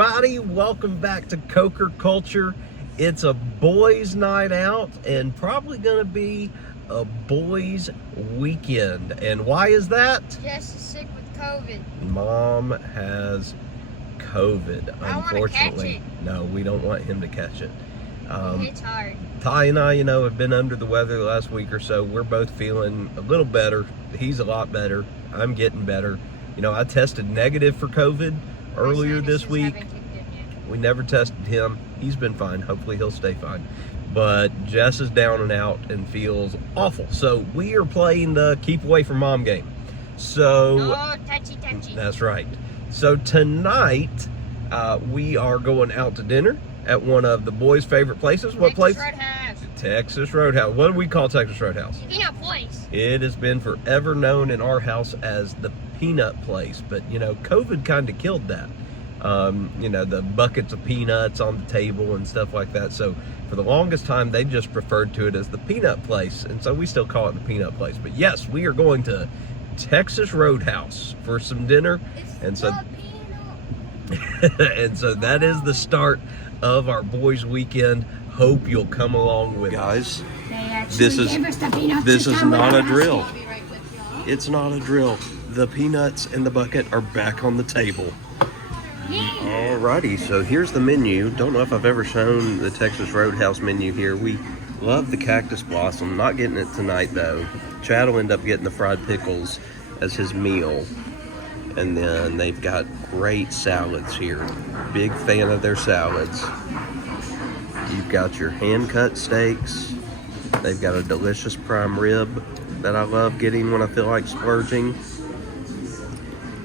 everybody, welcome back to CokerCulture. It's a boys' night out and probably gonna be a boys' weekend. And why is that? Jess is sick with COVID. Mom has COVID, unfortunately. Catch it. No, we don't want him to catch it. It's hard. Ty and I, have been under the weather the last week or so. We're both feeling a little better. He's a lot better. I'm getting better. I tested negative for COVID earlier this week. We never tested him. He's been fine. Hopefully he'll stay fine. But Jess is down and out and feels awful. So we are playing the keep away from mom game. So touchy. that's right. So tonight we are going out to dinner at one of the boys' favorite places. What place? Roadhouse. Texas Roadhouse. What do we call Texas Roadhouse? Peanut Place. It has been forever known in our house as the Peanut Place, but COVID kind of killed that. The buckets of peanuts on the table and stuff like that. So for the longest time, they just referred to it as the Peanut Place, and so we still call it the Peanut Place. But yes, we are going to Texas Roadhouse for some dinner, and so that is the start of our boys' weekend. Hope you'll come along with guys. This is not a drill. It's not a drill. The peanuts in the bucket are back on the table. Alrighty, so here's the menu. Don't know if I've ever shown the Texas Roadhouse menu here. We love the cactus blossom. Not getting it tonight though. Chad will end up getting the fried pickles as his meal. And then they've got great salads here. Big fan of their salads. You've got your hand-cut steaks. They've got a delicious prime rib that I love getting when I feel like splurging.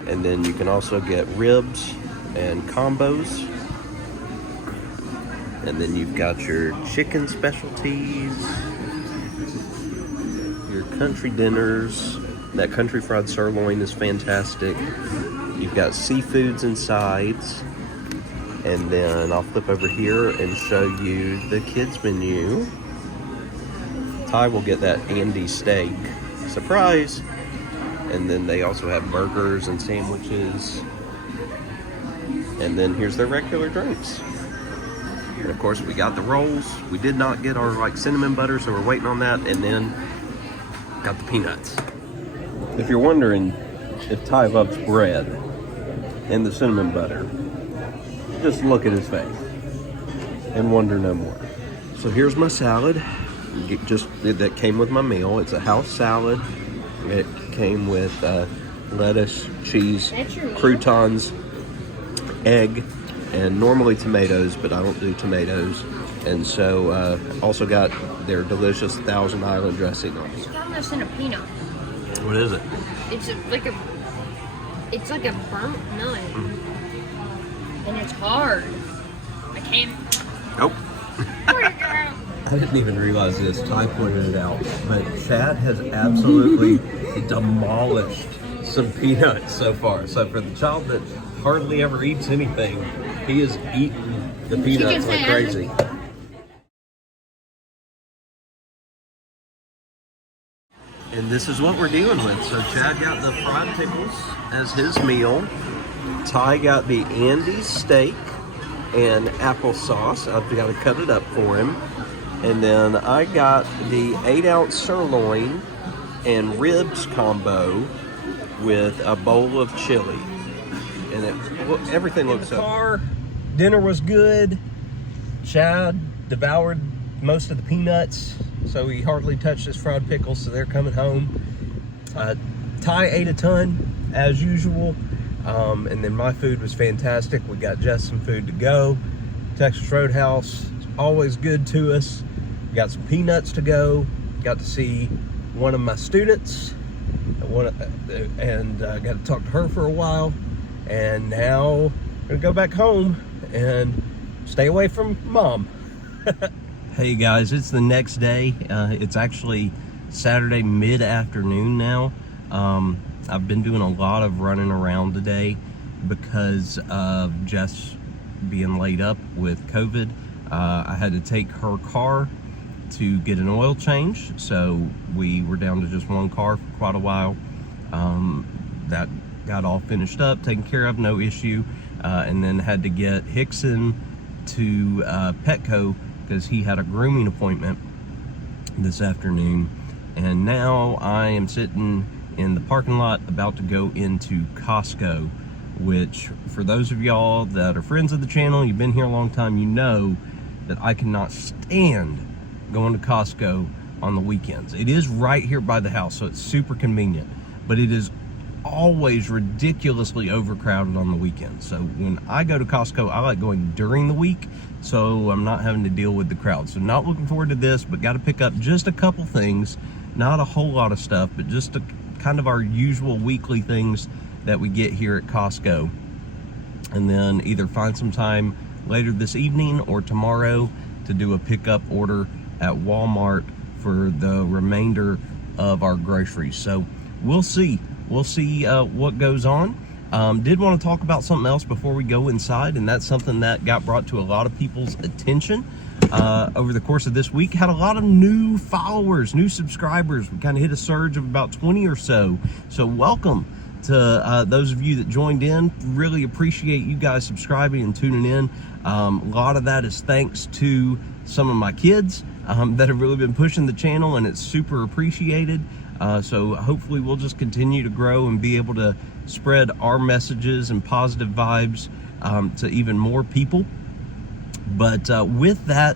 And then you can also get ribs and combos. And then you've got your chicken specialties, your country dinners. That country fried sirloin is fantastic. You've got seafoods and sides. And then I'll flip over here and show you the kids menu. Ty will get that Andy steak. Surprise! And then they also have burgers and sandwiches. And then here's their regular drinks. And of course we got the rolls. We did not get our cinnamon butter, so we're waiting on that. And then got the peanuts. If you're wondering if Ty loves bread and the cinnamon butter, just look at his face and wonder no more. So here's my salad. That came with my meal. It's a house salad. It came with lettuce, cheese, croutons, egg, and normally tomatoes, but I don't do tomatoes. And so also got their delicious Thousand Island dressing on it. It's almost in a peanut. What is it? It's like a burnt nut. And it's hard. I can't. Nope. I didn't even realize this. Ty pointed it out, but Chad has absolutely demolished some peanuts so far. So for the child that hardly ever eats anything, he has eaten the peanuts like crazy. And this is what we're dealing with. So Chad got the fried pickles as his meal. Ty got the Andy's steak and applesauce. I've got to cut it up for him. And then I got the 8-ounce sirloin and ribs combo with a bowl of chili. And everything looks so. Dinner was good. Chad devoured most of the peanuts, so he hardly touched his fried pickles, so they're coming home. Ty ate a ton, as usual. And then my food was fantastic. We got just some food to go. Texas Roadhouse is always good to us. Got some peanuts to go. Got to see one of my students, and got to talk to her for a while. And now we're gonna go back home and stay away from mom. Hey guys, it's the next day. It's actually Saturday mid-afternoon now. I've been doing a lot of running around today because of Jess being laid up with COVID. I had to take her car to get an oil change, so we were down to just one car for quite a while. That got all finished up, taken care of, no issue. and then had to get Hickson to Petco because he had a grooming appointment this afternoon. And now I am sitting in the parking lot about to go into Costco, which for those of y'all that are friends of the channel, you've been here a long time, you know that I cannot stand going to Costco on the weekends. It is right here by the house, so it's super convenient, but it is always ridiculously overcrowded on the weekends. So when I go to Costco, I like going during the week, so I'm not having to deal with the crowd. So not looking forward to this, but got to pick up just a couple things, not a whole lot of stuff, but just kind of our usual weekly things that we get here at Costco. And then either find some time later this evening or tomorrow to do a pickup order at Walmart for the remainder of our groceries. So we'll see what goes on. Did want to talk about something else before we go inside, and that's something that got brought to a lot of people's attention over the course of this week. Had a lot of new followers, new subscribers. We kind of hit a surge of about 20 or so. So welcome to those of you that joined in. Really appreciate you guys subscribing and tuning in. A lot of that is thanks to some of my kids that have really been pushing the channel, and it's super appreciated. So hopefully we'll just continue to grow and be able to spread our messages and positive vibes to even more people. But with that,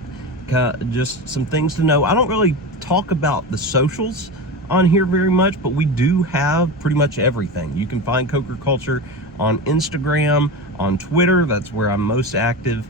just some things to know. I don't really talk about the socials on here very much, but we do have pretty much everything. You can find CokerCulture on Instagram, on Twitter. That's where I'm most active.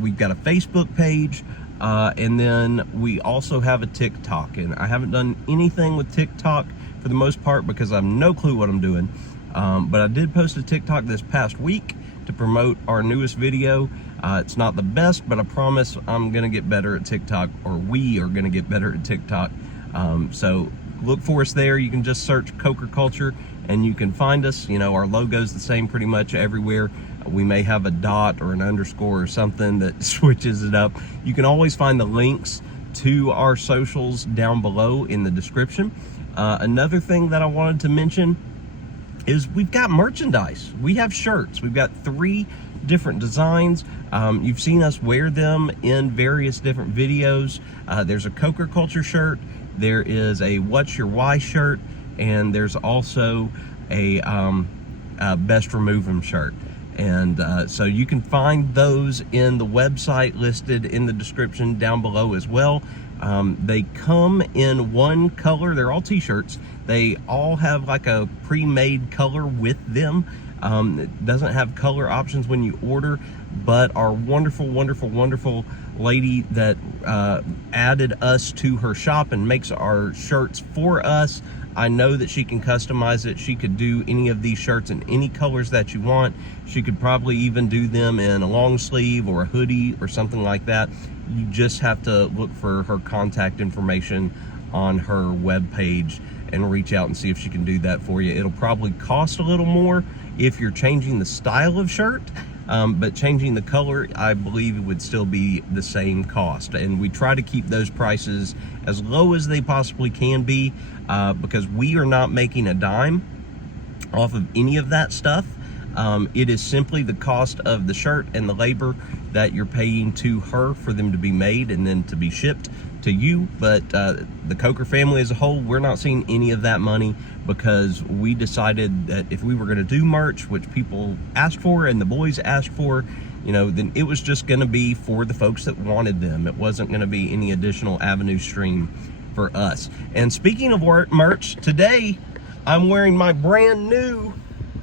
We've got a Facebook page. And then we also have a TikTok, and I haven't done anything with TikTok for the most part because I have no clue what I'm doing. But I did post a TikTok this past week to promote our newest video. It's not the best, but I promise I'm going to get better at TikTok, or we are going to get better at TikTok. So look for us there. You can just search CokerCulture and you can find us. You know, our logo's the same pretty much everywhere. We may have a dot or an underscore or something that switches it up. You can always find the links to our socials down below in the description. Another thing that I wanted to mention is we've got merchandise. We have shirts. We've got 3 different designs. You've seen us wear them in various different videos. There's a CokerCulture shirt. There is a What's Your Why shirt. And there's also a Best Remove 'Em shirt. And so you can find those in the website listed in the description down below as well. They come in one color. They're all t-shirts. They all have like a pre-made color with them. It doesn't have color options when you order, but our wonderful, wonderful, wonderful lady that added us to her shop and makes our shirts for us, I know that she can customize it. She could do any of these shirts in any colors that you want. She could probably even do them in a long sleeve or a hoodie or something like that. You just have to look for her contact information on her webpage and reach out and see if she can do that for you. It'll probably cost a little more if you're changing the style of shirt, but changing the color, I believe it would still be the same cost. And we try to keep those prices as low as they possibly can be, because we are not making a dime off of any of that stuff. It is simply the cost of the shirt and the labor that you're paying to her for them to be made and then to be shipped to you. But the Coker family as a whole, we're not seeing any of that money, because we decided that if we were going to do merch, which people asked for and the boys asked for, you know, then it was just going to be for the folks that wanted them. It wasn't going to be any additional avenue stream for us. And speaking of merch, today I'm wearing my brand new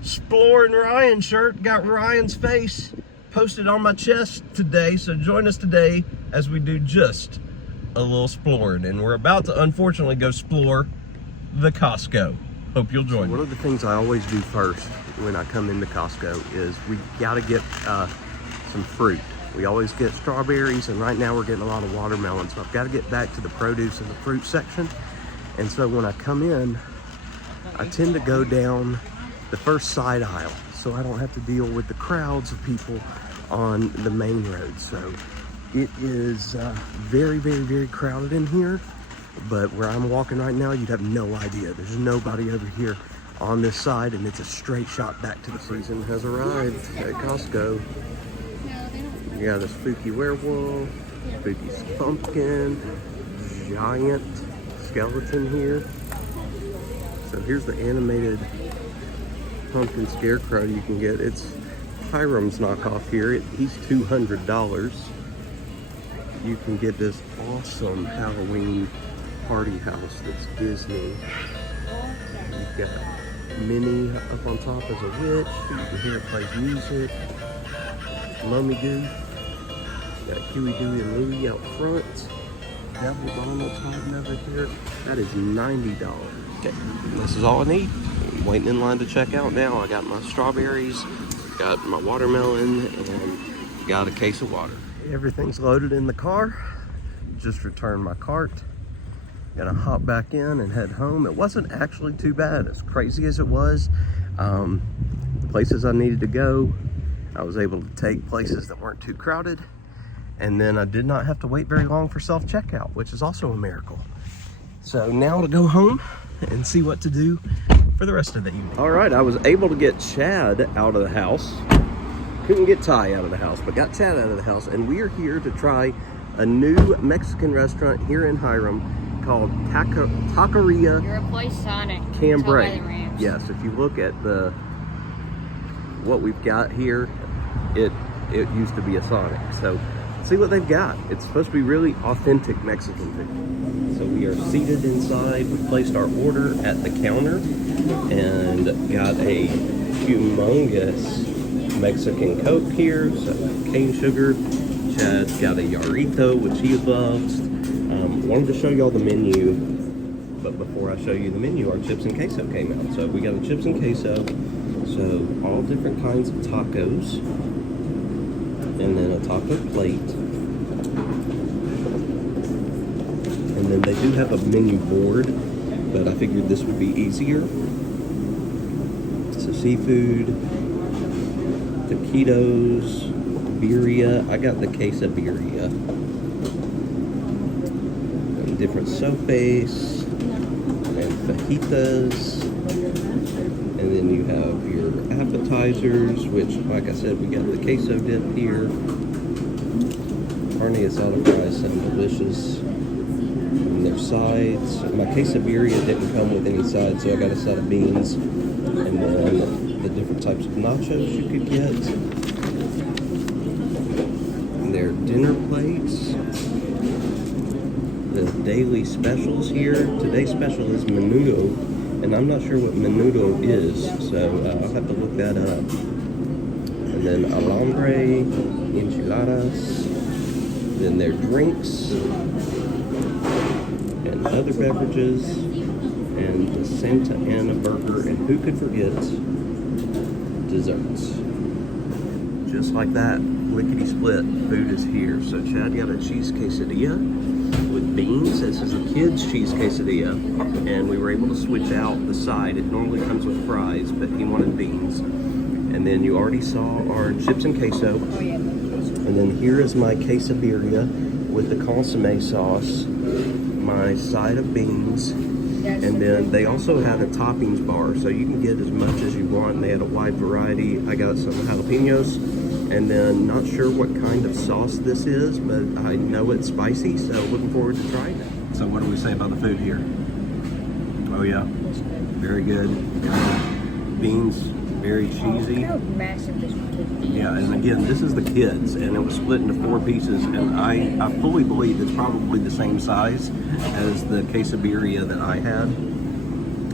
Exploring Ryan shirt. Got Ryan's face posted on my chest today, so join us today as we do just a little exploring. And we're about to unfortunately go explore the Costco. Hope you'll join me. One of the things I always do first when I come into Costco is we gotta get some fruit. We always get strawberries, and right now we're getting a lot of watermelons, so I've got to get back to the produce and the fruit section. And so when I come in, I tend to go down the first side aisle so I don't have to deal with the crowds of people on the main road. So it is very, very, very crowded in here, but where I'm walking right now, you'd have no idea. There's nobody over here on this side, and it's a straight shot back to the season has arrived at Costco. You got a spooky werewolf, spooky pumpkin, giant skeleton here. So here's the animated pumpkin scarecrow you can get. It's Hiram's knockoff here. He's $200. You can get this awesome Halloween party house that's Disney. You've got Minnie up on top as a witch. You can hear it play music. Mummy Goo. Got Huey, Dewey, and Louie out front. Devil Donald's hiding over here. That is $90. Okay, this is all I need. I'm waiting in line to check out now. I got my strawberries, got my watermelon, and got a case of water. Everything's loaded in the car. Just returned my cart. Gonna hop back in and head home. It wasn't actually too bad, as crazy as it was. The places I needed to go, I was able to take places that weren't too crowded. And then I did not have to wait very long for self-checkout, which is also a miracle. So now to go home and see what to do for the rest of the evening. All right, I was able to get Chad out of the house. Couldn't get Ty out of the house, but got Chad out of the house. And we are here to try a new Mexican restaurant here in Hiram called Taqueria. You replaced Sonic. Cambrai. Yes, if you look at what we've got here, it used to be a Sonic. So see what they've got. It's supposed to be really authentic Mexican food. So we are seated inside. We placed our order at the counter and got a humongous Mexican Coke here. So cane sugar. Chad's got a Yarrito, which he loves. Wanted to show y'all the menu, but before I show you the menu, our chips and queso came out. So we got a chips and queso. So all different kinds of tacos. And then a taco plate. And then they do have a menu board, but I figured this would be easier. So seafood, taquitos, birria. I got the quesabirria. And different sopes and fajitas. And then you have your appetizers, which, like I said, we got the queso dip here. Carne asada fries sound delicious. And their sides. My quesabirria didn't come with any sides, so I got a side of beans. And then the different types of nachos you could get. And their dinner plates. The daily specials here. Today's special is menudo. And I'm not sure what menudo is, so I'll have to look that up. And then alambre, enchiladas, then their drinks, and other beverages, and the Santa Ana burger, and who could forget desserts. Just like that, lickety split, food is here. So Chad got a cheese quesadilla with beans. This is a kid's cheese quesadilla, and we were able to switch out the side. It normally comes with fries, but he wanted beans. And then you already saw our chips and queso. And then here is my quesabirria with the consomme sauce, my side of beans, and then they also had a toppings bar, so you can get as much as you want. They had a wide variety. I got some jalapenos, and then not sure what kind of sauce this is, but I know it's spicy, so looking forward to trying it. So what do we say about the food here? Oh yeah, very good. Beans, very cheesy. How massive this one is. Yeah, and again, this is the kids, and it was split into 4 pieces, and I fully believe it's probably the same size as the quesabirria that I had.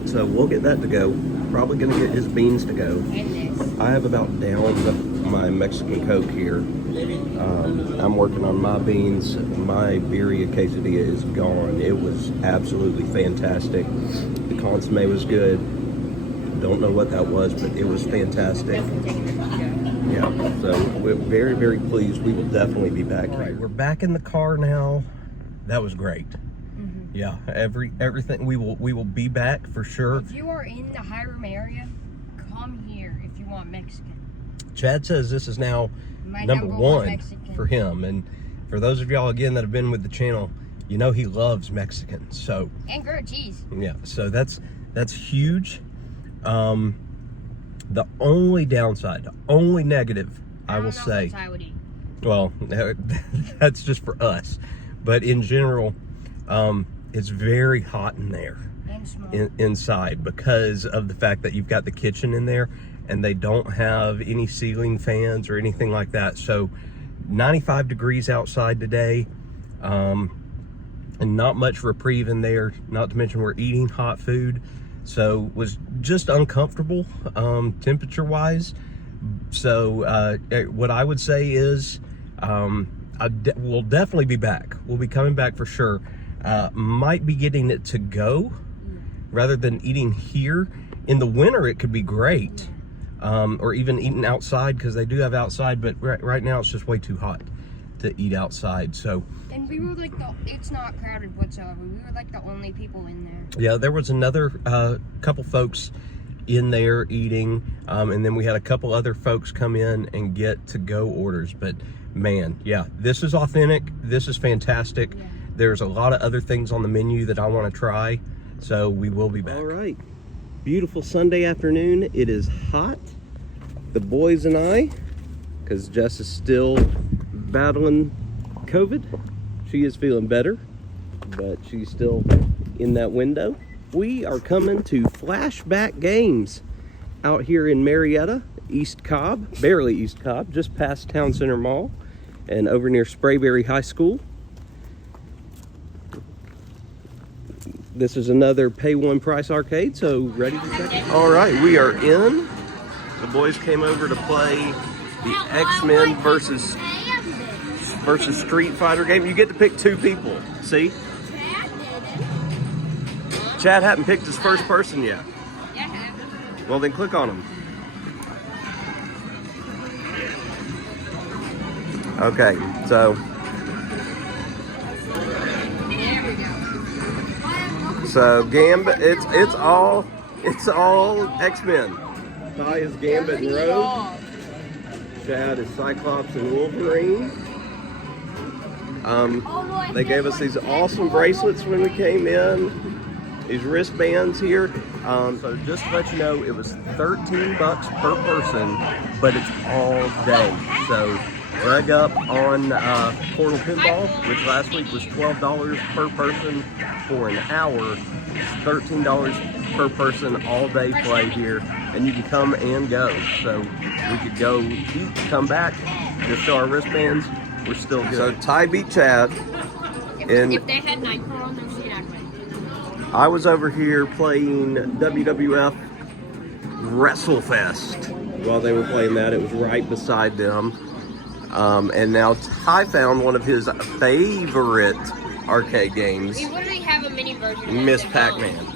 So we'll get that to go. Probably gonna get his beans to go. And this. I have about downed my Mexican Coke here. I'm working on my beans. My birria quesadilla is gone. It was absolutely fantastic. The consomme was good. Don't know what that was, but it was fantastic. Yeah, so we're very, very pleased. We will definitely be back. All right, we're back in the car now. That was great. Mm-hmm. Yeah, everything. We will be back for sure. If you are in the Hiram area, come here if you want Mexican. Chad says this is now My number one Mexican. for him, and for those of y'all again that have been with the channel, you know he loves Mexican. So And grilled cheese. yeah, so that's huge. The only downside, the only negative, I will say, I would eat. well, that's just for us, but in general, it's very hot in there, inside, because of the fact that you've got the kitchen in there, and they don't have any ceiling fans or anything like that. So 95 degrees outside today, and not much reprieve in there, not to mention we're eating hot food, so was just uncomfortable temperature wise. So what I would say is we'll definitely be back. We'll be coming back for sure. Might be getting it to go rather than eating here. In the winter it could be great, or even eating outside, because they do have outside, but right now it's just way too hot to eat outside. So, and we were like it's not crowded whatsoever. We were like the only people in there. Yeah, there was another couple folks in there eating, and then we had a couple other folks come in and get to-go orders. But man, yeah, this is authentic. This is fantastic. Yeah. There's a lot of other things on the menu that I want to try, so we will be back. All right, beautiful Sunday afternoon. It is hot. The boys and I, because Jess is still battling COVID. She is feeling better, but she's still in that window. We are coming to Flashback Games out here in Marietta, East Cobb, barely East Cobb, just past Town Center Mall and over near Sprayberry High School. This is another pay one price arcade, so ready to check? All right, we are in. The boys came over to play the X-Men versus Street Fighter game. You get to pick two people, see? Chad hadn't picked his first person yet. Yeah. Well, then click on him. Okay, so. There we go. So Gambit, it's all X-Men. Ty is Gambit and Rogue. Chad is Cyclops and Wolverine. They gave us these awesome bracelets when we came in. These wristbands here. So just to let you know, it was $13 per person, but it's all day. So reg up on Portal Pinball, which last week was $12 per person for an hour. It's $13 per person, all day play here, and you can come and go. So we could go eat, come back, just show our wristbands. We're still good. So Ty beat Chad. If they had Nightcrawler on their seat, I'd win. I was over here playing WWF WrestleFest while they were playing that. It was right beside them. And now Ty found one of his favorite arcade games. We literally have a mini version. Miss Pac-Man.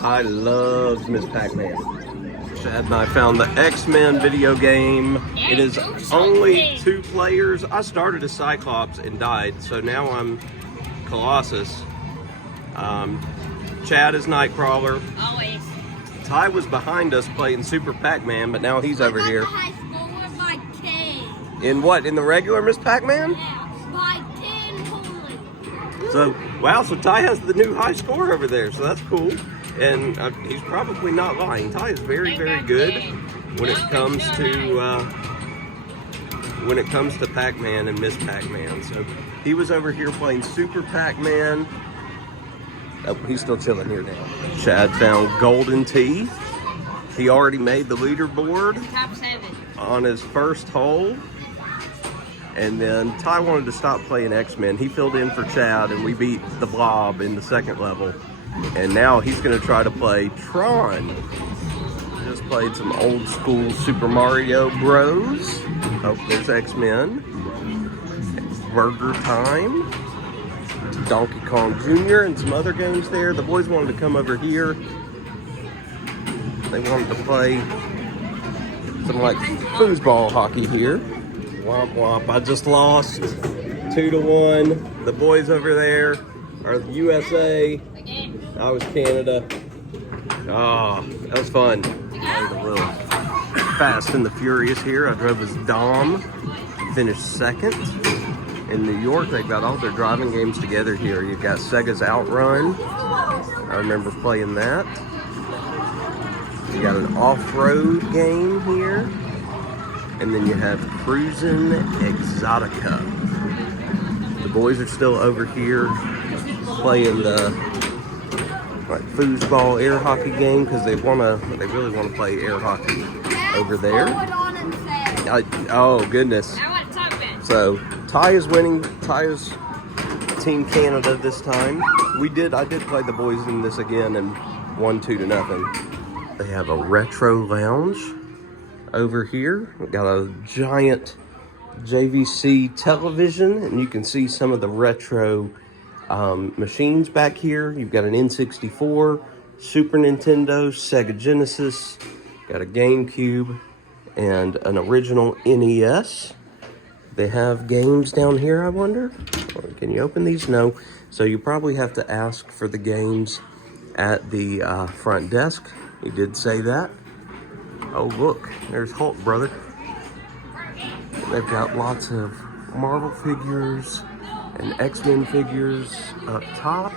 I love Miss Pac-Man. Chad and I found the X-Men video game. It is only 2 players. I started as Cyclops and died, so now I'm Colossus. Chad is Nightcrawler. Always. Ty was behind us playing Super Pac-Man, but now he's over here. The high score by 10. In what? In the regular Miss Pac-Man? Yeah, by 10 points. So, wow, so Ty has the new high score over there, so that's cool. And he's probably not lying. Ty is very, very good when it comes to Pac-Man and Miss Pac-Man. So he was over here playing Super Pac-Man. Oh, he's still chilling here now. Chad found Golden Teeth. He already made the leaderboard Top 7 on his first hole. And then Ty wanted to stop playing X-Men. He filled in for Chad, and we beat the Blob in the second level. And now he's going to try to play Tron. Just played some old school Super Mario Bros. Oh, there's X-Men. Burger Time. Donkey Kong Jr. and some other games there. The boys wanted to come over here. They wanted to play some like foosball hockey here. Womp womp. I just lost 2-1. The boys over there are the USA. I was Canada. Ah, that was fun. I was a little Fast and the Furious here. I drove as Dom. Finished second. In New York, they've got all their driving games together here. You've got Sega's Outrun. I remember playing that. You got an off-road game here. And then you have Cruisin' Exotica. The boys are still over here playing the foosball air hockey game because they really want to play air hockey over there. Oh goodness! So Ty is winning. Ty is Team Canada this time. I did play the boys in this again and won 2-0. They have a retro lounge over here. We've got a giant JVC television, and you can see some of the retro machines back here. You've got an N64, Super Nintendo, Sega Genesis, got a GameCube, and an original NES. They have games down here, I wonder. Can you open these? No. So you probably have to ask for the games at the front desk. He did say that. Oh, look, there's Hulk, brother. They've got lots of Marvel figures and X-Men figures up top.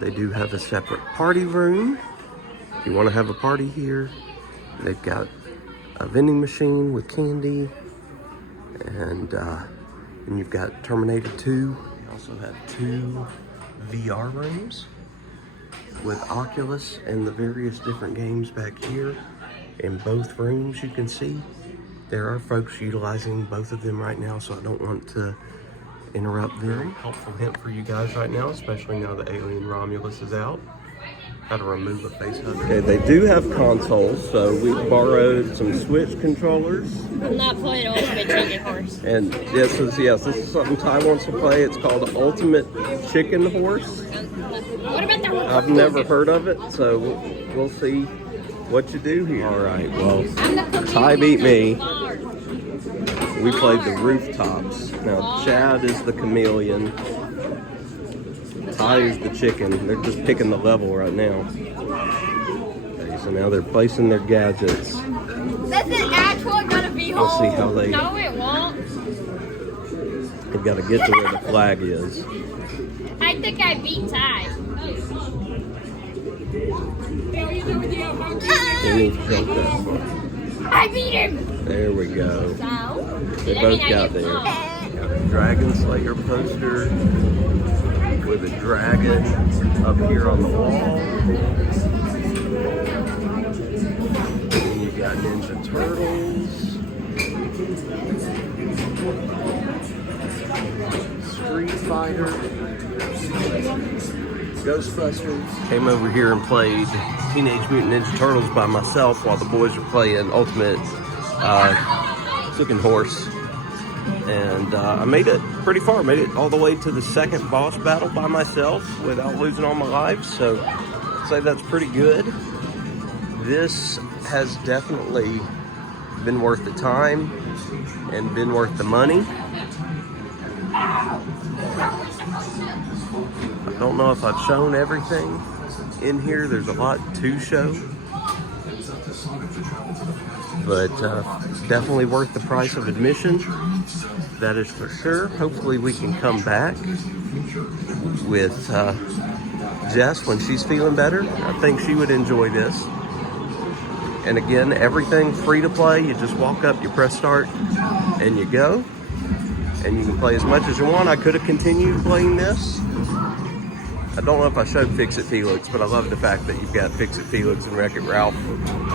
They do have a separate party room. If you want to have a party here, they've got a vending machine with candy, and you've got Terminator 2. You also have 2 VR rooms with Oculus and the various different games back here. In both rooms, you can see there are folks utilizing both of them right now, so I don't want to interrupt them. Helpful hint for you guys right now, especially now that Alien Romulus is out. How to remove a face hugger. Okay, they do have consoles, so we borrowed some Switch controllers. I'm not playing Ultimate Chicken Horse. And this is something Ty wants to play. It's called Ultimate Chicken Horse. What about the I've never heard of it, so we'll see what you do here. All right, well, Ty beat me. We played the rooftops. Now, Chad is the chameleon. Ty is the chicken. They're just picking the level right now. Okay, so now they're placing their gadgets. This is actually gonna be home. We'll see how they... No, it won't. They've got to get to where the flag is. I think I beat Ty. Can you jump that far? I beat him! There we go. So? They both got there. Got a Dragon Slayer poster with a dragon up here on the wall. And you got Ninja Turtles. Street Fighter. Ghostbusters. Came over here and played Teenage Mutant Ninja Turtles by myself while the boys were playing Ultimate Chicken Horse. And I made it pretty far. Made it all the way to the second boss battle by myself without losing all my lives. So I'd say that's pretty good. This has definitely been worth the time and been worth the money. I don't know if I've shown everything in here. There's a lot to show. But definitely worth the price of admission. That is for sure. Hopefully we can come back with Jess when she's feeling better. I think she would enjoy this. And again, everything free to play. You just walk up, you press start, and you go. And you can play as much as you want. I could have continued playing this. I don't know if I showed Fix-It Felix, but I love the fact that you've got Fix-It Felix and Wreck-It Ralph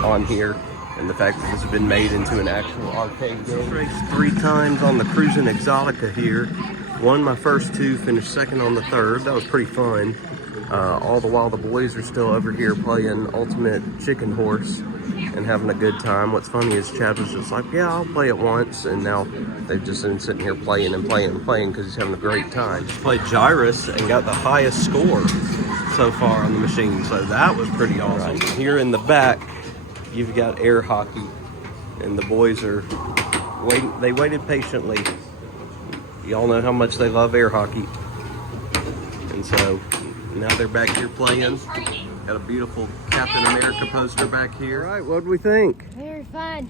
on here. And the fact that this has been made into an actual arcade game. Raced 3 times on the Cruisin' Exotica here. Won my first 2, finished second on the third. That was pretty fun. All the while the boys are still over here playing Ultimate Chicken Horse and having a good time. What's funny is Chad was just like, yeah, I'll play it once. And now they've just been sitting here playing and playing and playing because he's having a great time. Played Gyrus and got the highest score so far on the machine. So that was pretty awesome. Right. Here in the back, you've got air hockey, and the boys are waiting. They waited patiently. Y'all know how much they love air hockey. And so now they're back here playing. Got a beautiful Captain America poster back here. All right, what'd we think? Very fun.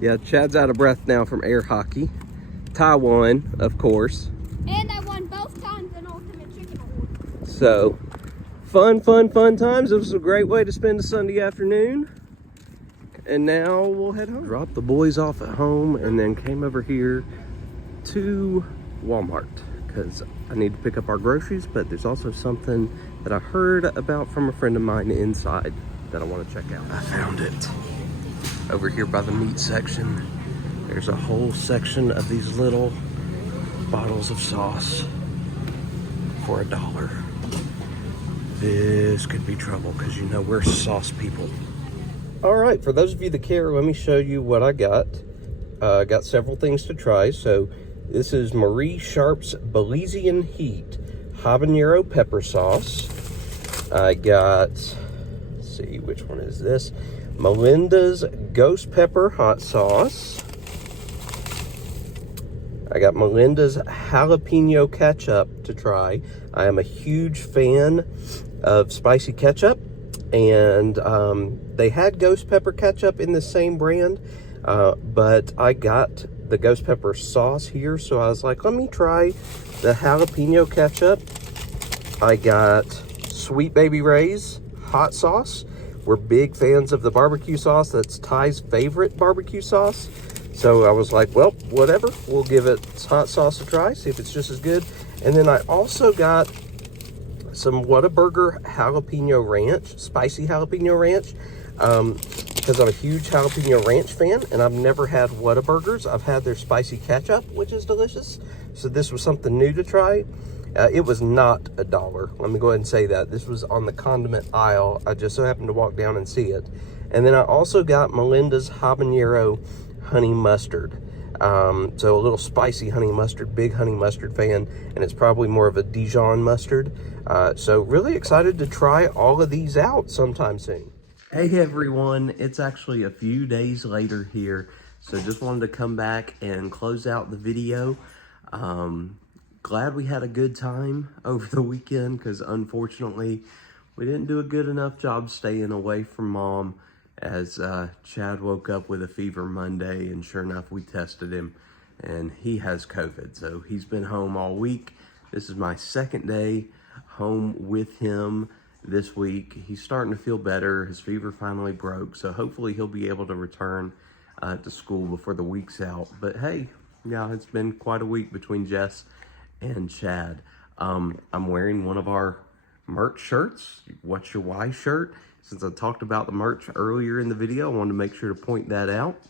Yeah, Chad's out of breath now from air hockey. Ty won, of course. And I won both times in Ultimate Chicken Horse. So, Fun times. It was a great way to spend a Sunday afternoon. And now we'll head home. Dropped the boys off at home and then came over here to Walmart because I need to pick up our groceries, but there's also something that I heard about from a friend of mine inside that I want to check out. I found it over here by the meat section. There's a whole section of these little bottles of sauce for $1. This could be trouble because you know we're sauce people. All right, for those of you that care, let me show you what I got. I got several things to try. So this is Marie Sharp's Belizean Heat habanero pepper sauce. I got, let's see, which one is this? Melinda's Ghost Pepper Hot Sauce. I got Melinda's Jalapeno Ketchup to try. I am a huge fan of spicy ketchup, and they had Ghost Pepper Ketchup in the same brand, but I got the Ghost Pepper sauce here, so I was like, let me try the Jalapeno Ketchup. I got Sweet Baby Ray's hot sauce. We're big fans of the barbecue sauce. That's Ty's favorite barbecue sauce. So I was like, well, whatever. We'll give it hot sauce a try, see if it's just as good. And then I also got some Whataburger jalapeno ranch, spicy jalapeno ranch, because I'm a huge jalapeno ranch fan, and I've never had Whataburgers. I've had their spicy ketchup, which is delicious. So this was something new to try. It was not $1. Let me go ahead and say that. This was on the condiment aisle. I just so happened to walk down and see it. And then I also got Melinda's habanero honey mustard. So a little spicy honey mustard, big honey mustard fan, and it's probably more of a Dijon mustard. So really excited to try all of these out sometime soon. Hey everyone, it's actually a few days later here, so just wanted to come back and close out the video. Glad we had a good time over the weekend, because unfortunately we didn't do a good enough job staying away from Mom, as Chad woke up with a fever Monday, and sure enough we tested him and he has COVID, so he's been home all week. This is my second day home with him this week. He's starting to feel better. His fever finally broke, so hopefully he'll be able to return to school before the week's out. But hey, yeah, it's been quite a week between Jess and Chad. I'm wearing one of our merch shirts, What's Your Why shirt. Since I talked about the merch earlier in the video, I wanted to make sure to point that out.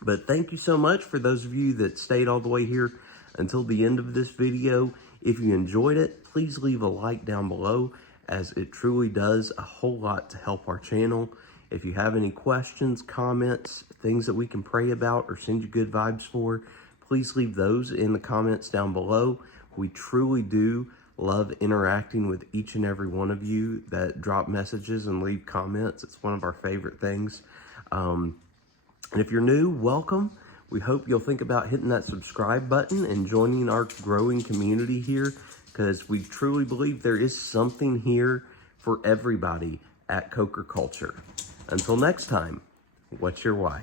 But thank you so much for those of you that stayed all the way here until the end of this video. If you enjoyed it, please leave a like down below, as it truly does a whole lot to help our channel. If you have any questions, comments, things that we can pray about or send you good vibes for, please leave those in the comments down below. We truly do love interacting with each and every one of you that drop messages and leave comments. It's one of our favorite things. And if you're new, welcome. We hope you'll think about hitting that subscribe button and joining our growing community here, because we truly believe there is something here for everybody at CokerCulture. Until next time, what's your why?